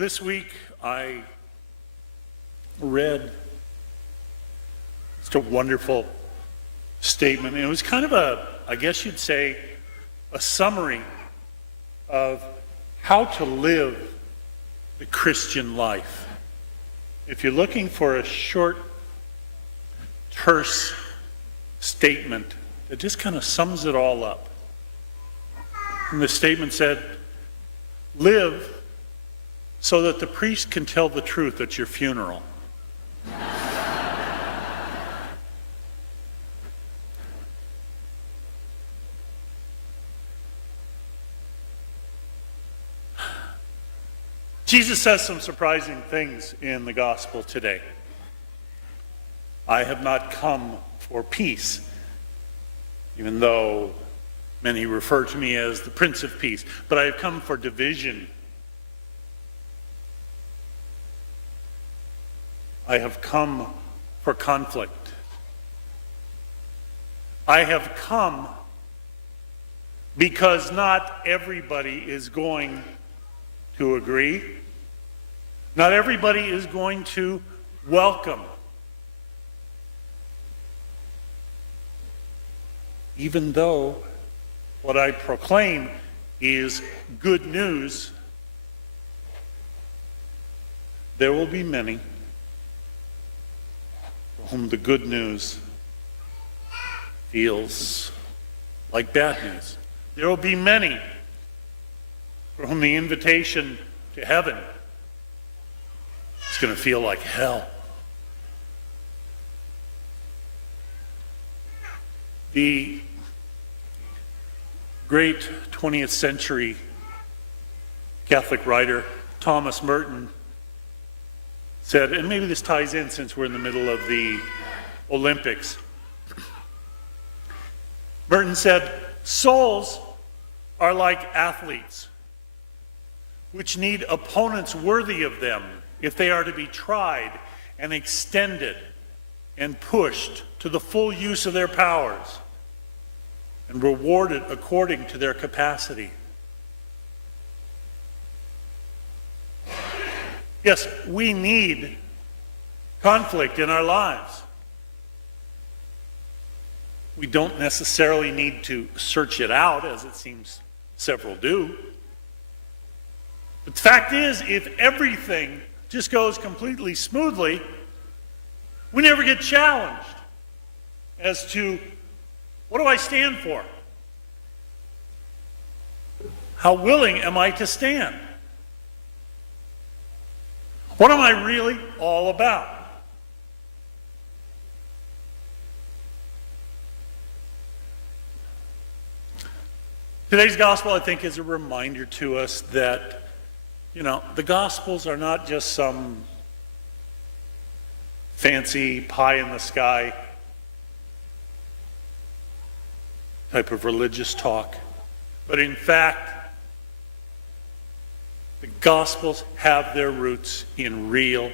This week I read just a wonderful statement. And it was kind of I guess you'd say, a summary of how to live the Christian life. If you're looking for a short, terse statement that just kind of sums it all up. And the statement said, live so that the priest can tell the truth at your funeral. Jesus says some surprising things in the gospel today. I have not come for peace, even though many refer to me as the Prince of Peace, but I have come for division. I have come for conflict. I have come because not everybody is going to agree. Not everybody is going to welcome. Even though what I proclaim is good news, there will be many for whom the good news feels like bad news. There will be many for whom the invitation to heaven is going to feel like hell. The great 20th century Catholic writer Thomas Merton said, and maybe this ties in since we're in the middle of the Olympics. Merton said, souls are like athletes, which need opponents worthy of them if they are to be tried and extended and pushed to the full use of their powers and rewarded according to their capacity. Yes, we need conflict in our lives. We don't necessarily need to search it out, as it seems several do. But the fact is, if everything just goes completely smoothly, we never get challenged as to, what do I stand for? How willing am I to stand? What am I really all about? Today's gospel, I think, is a reminder to us that the Gospels are not just some fancy pie-in-the-sky type of religious talk. But in fact, the Gospels have their roots in real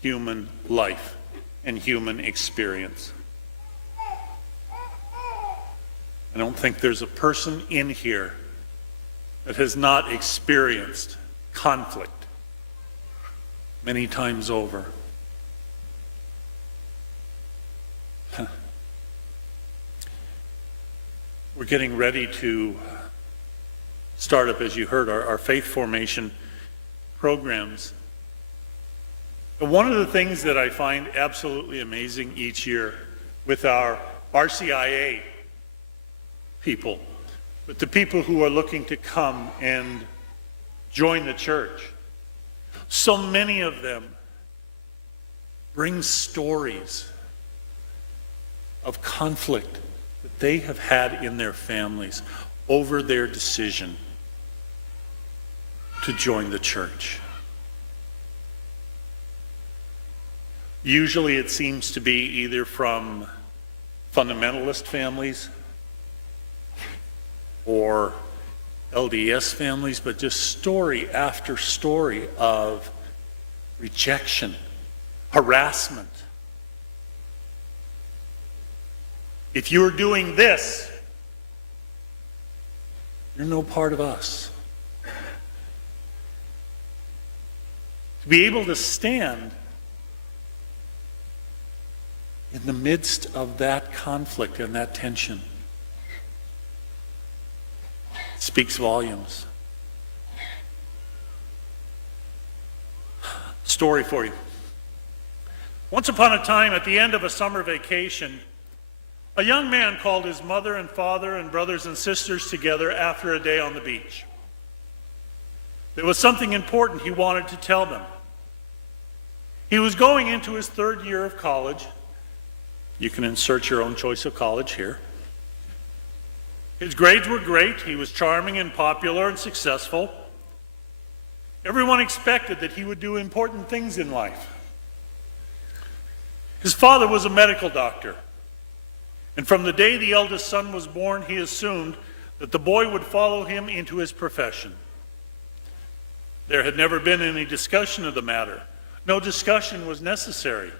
human life and human experience. I don't think there's a person in here that has not experienced conflict many times over. We're getting ready to start up, as you heard, our faith formation programs. And one of the things that I find absolutely amazing each year with our RCIA people, with the people who are looking to come and join the church, so many of them bring stories of conflict that they have had in their families over their decision to join the church. Usually it seems to be either from fundamentalist families or LDS families, but just story after story of rejection, harassment. If you're doing this, you're no part of us. To be able to stand in the midst of that conflict and that tension speaks volumes. Story for you. Once upon a time, at the end of a summer vacation, a young man called his mother and father and brothers and sisters together after a day on the beach. There was something important he wanted to tell them. He was going into his third year of college. You can insert your own choice of college here. His grades were great. He was charming and popular and successful. Everyone expected that he would do important things in life. His father was a medical doctor, and from the day the eldest son was born, he assumed that the boy would follow him into his profession. There had never been any discussion of the matter. No discussion was necessary.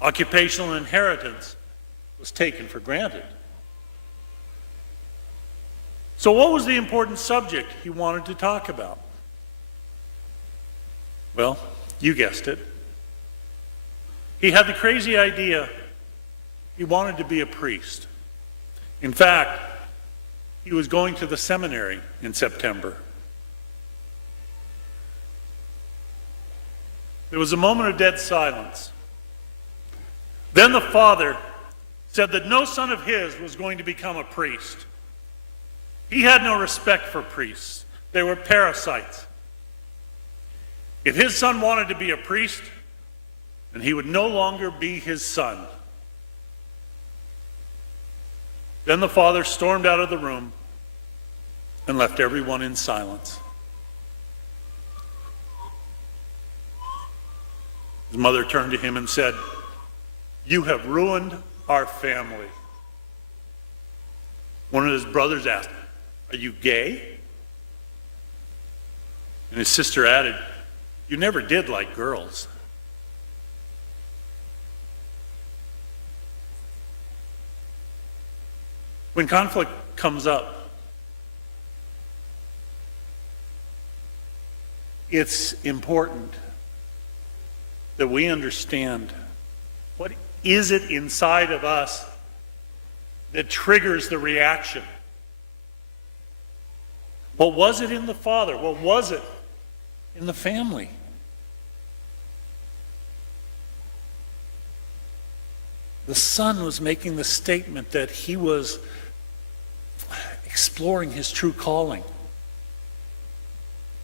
Occupational inheritance was taken for granted. So what was the important subject he wanted to talk about? Well, you guessed it. He had the crazy idea he wanted to be a priest. In fact, he was going to the seminary in September. There was a moment of dead silence. Then the father said that no son of his was going to become a priest. He had no respect for priests. They were parasites. If his son wanted to be a priest, then he would no longer be his son. Then the father stormed out of the room and left everyone in silence. His mother turned to him and said, "You have ruined our family." One of his brothers asked, "Are you gay?" And his sister added, "You never did like girls." When conflict comes up, it's important that we understand what is it inside of us that triggers the reaction. What was it in the father? What was it in the family? The son was making the statement that he was exploring his true calling.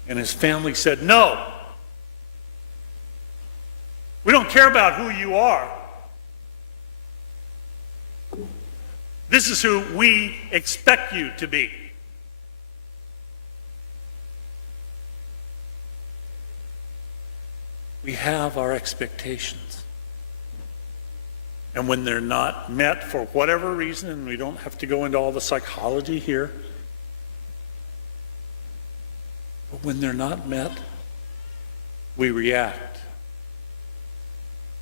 And his family said, "No. We don't care about who you are. This is who we expect you to be." We have our expectations. And when they're not met for whatever reason, and we don't have to go into all the psychology here, but when they're not met, we react.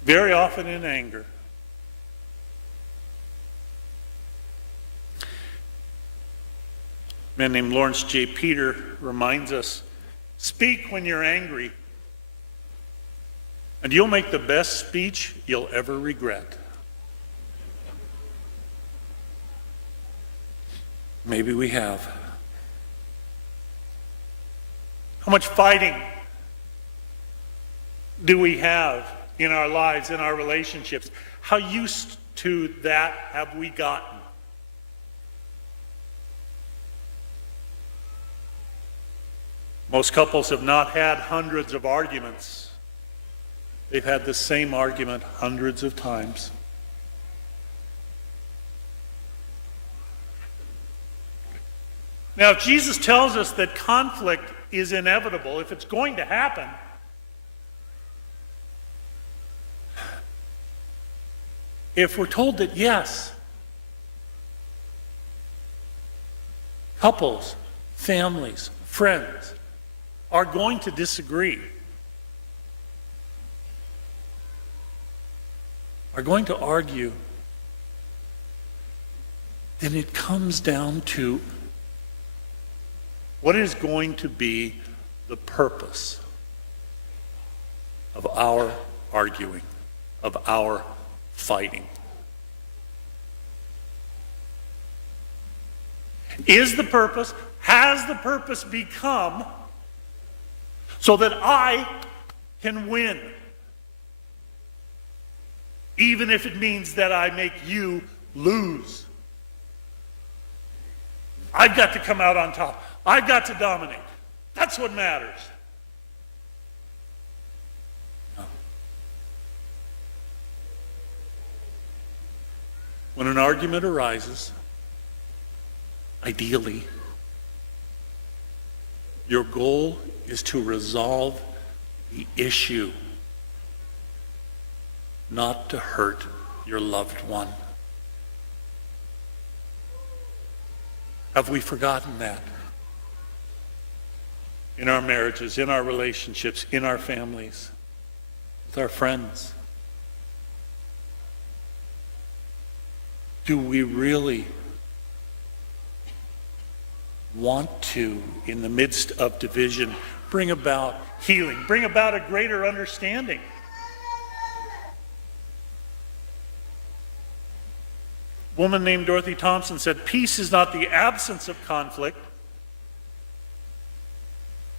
Very often in anger. A man named Lawrence J. Peter reminds us, speak when you're angry, and you'll make the best speech you'll ever regret. Maybe we have. How much fighting do we have in our lives, in our relationships? How used to that have we gotten? Most couples have not had hundreds of arguments. They've had the same argument hundreds of times. Now, if Jesus tells us that conflict is inevitable, if it's going to happen, if we're told that yes, couples, families, friends are going to disagree, are going to argue, then it comes down to what is going to be the purpose of our arguing, of our fighting? Has the purpose become so that I can win? Even if it means that I make you lose. I've got to come out on top. I've got to dominate. That's what matters. When an argument arises, ideally, your goal is to resolve the issue, not to hurt your loved one. Have we forgotten that? In our marriages, in our relationships, in our families, with our friends. Do we really want to, in the midst of division, bring about healing, bring about a greater understanding? A woman named Dorothy Thompson said, "Peace is not the absence of conflict,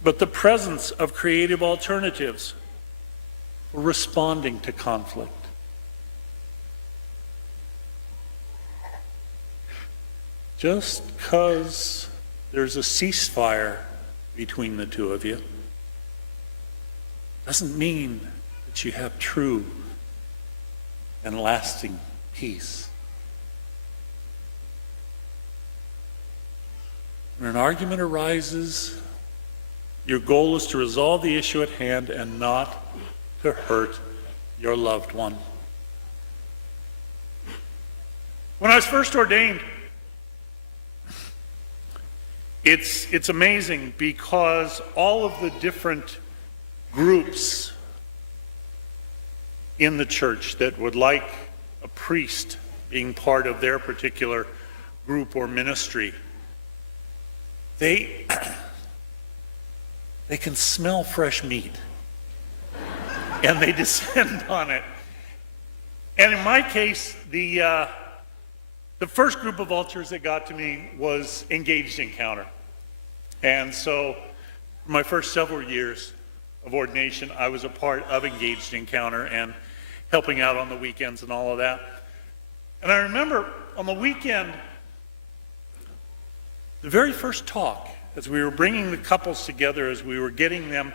but the presence of creative alternatives for responding to conflict." Just because there's a ceasefire between the two of you doesn't mean that you have true and lasting peace. When an argument arises, your goal is to resolve the issue at hand and not to hurt your loved one. When I was first ordained, it's amazing because all of the different groups in the church that would like a priest being part of their particular group or ministry, they can smell fresh meat and they descend on it. And in my case, the first group of altars that got to me was Engaged Encounter. And so for my first several years of ordination, I was a part of Engaged Encounter and helping out on the weekends and all of that. And I remember on the weekend, the very first talk, as we were bringing the couples together, as we were getting them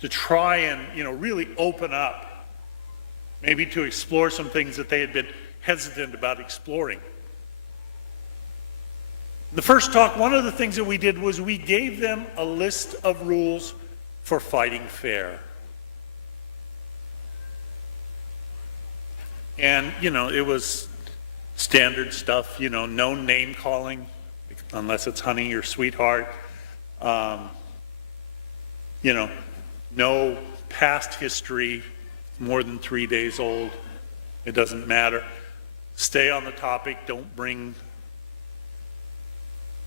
to try and, really open up, maybe to explore some things that they had been hesitant about exploring. The first talk, one of the things that we did was we gave them a list of rules for fighting fair. And, it was standard stuff, no name calling, unless it's honey or sweetheart. No past history more than 3 days old. It doesn't matter. Stay on the topic. Don't bring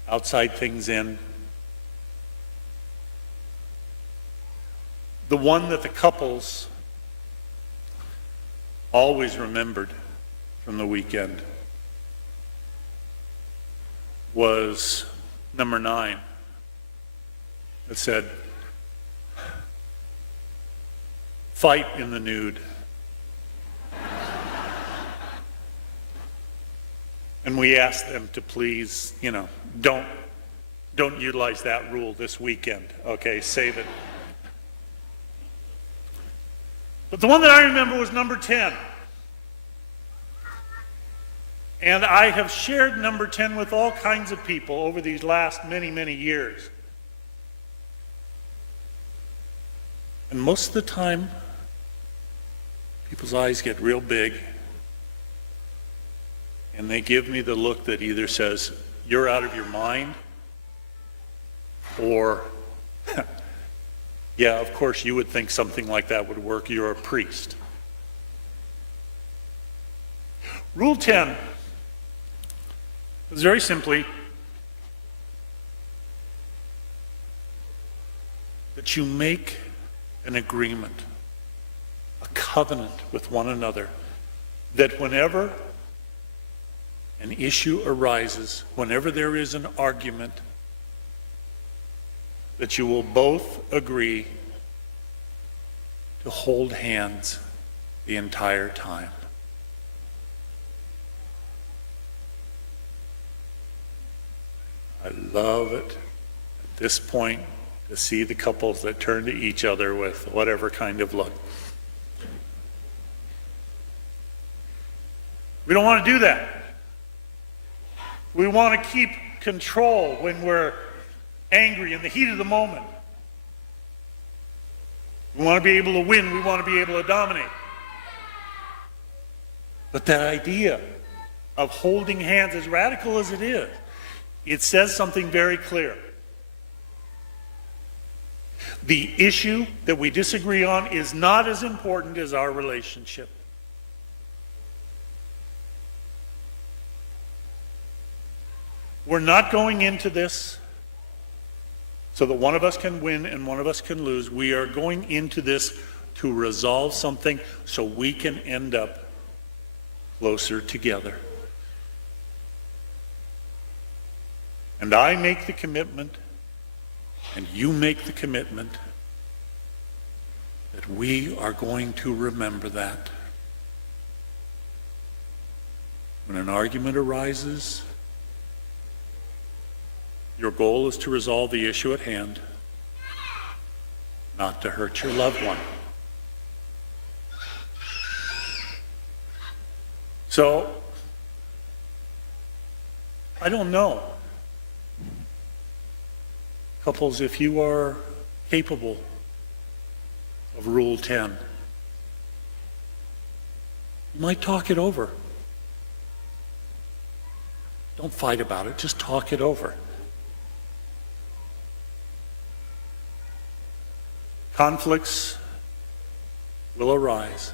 outside things in. The one that the couples always remembered from the weekend was number 9. It said, "Fight in the nude." And we asked them to please, don't utilize that rule this weekend, okay? Save it. But the one that I remember was number 10. And I have shared number 10 with all kinds of people over these last many, many years. And most of the time, people's eyes get real big. And they give me the look that either says, "You're out of your mind," or, "Yeah, of course you would think something like that would work. You're a priest." Rule 10 is very simply that you make an agreement covenant with one another that whenever an issue arises, whenever there is an argument, that you will both agree to hold hands the entire time. I love it at this point to see the couples that turn to each other with whatever kind of look. We don't want to do that. We want to keep control when we're angry in the heat of the moment. We want to be able to win. We want to be able to dominate. But that idea of holding hands, as radical as it is, it says something very clear. The issue that we disagree on is not as important as our relationship. We're not going into this so that one of us can win and one of us can lose. We are going into this to resolve something so we can end up closer together. And I make the commitment, and you make the commitment, that we are going to remember that. When an argument arises, your goal is to resolve the issue at hand, not to hurt your loved one. So, I don't know. Couples, if you are capable of Rule 10, you might talk it over. Don't fight about it, just talk it over. Conflicts will arise.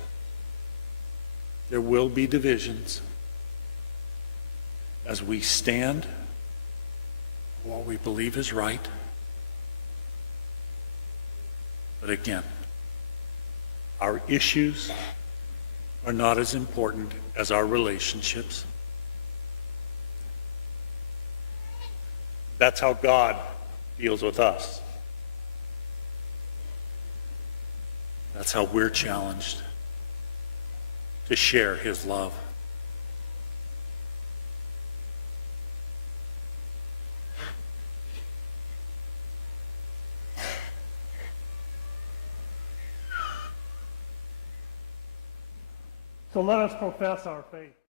There will be divisions as we stand for what we believe is right. But again, our issues are not as important as our relationships. That's how God deals with us. That's how we're challenged to share his love. So let us profess our faith.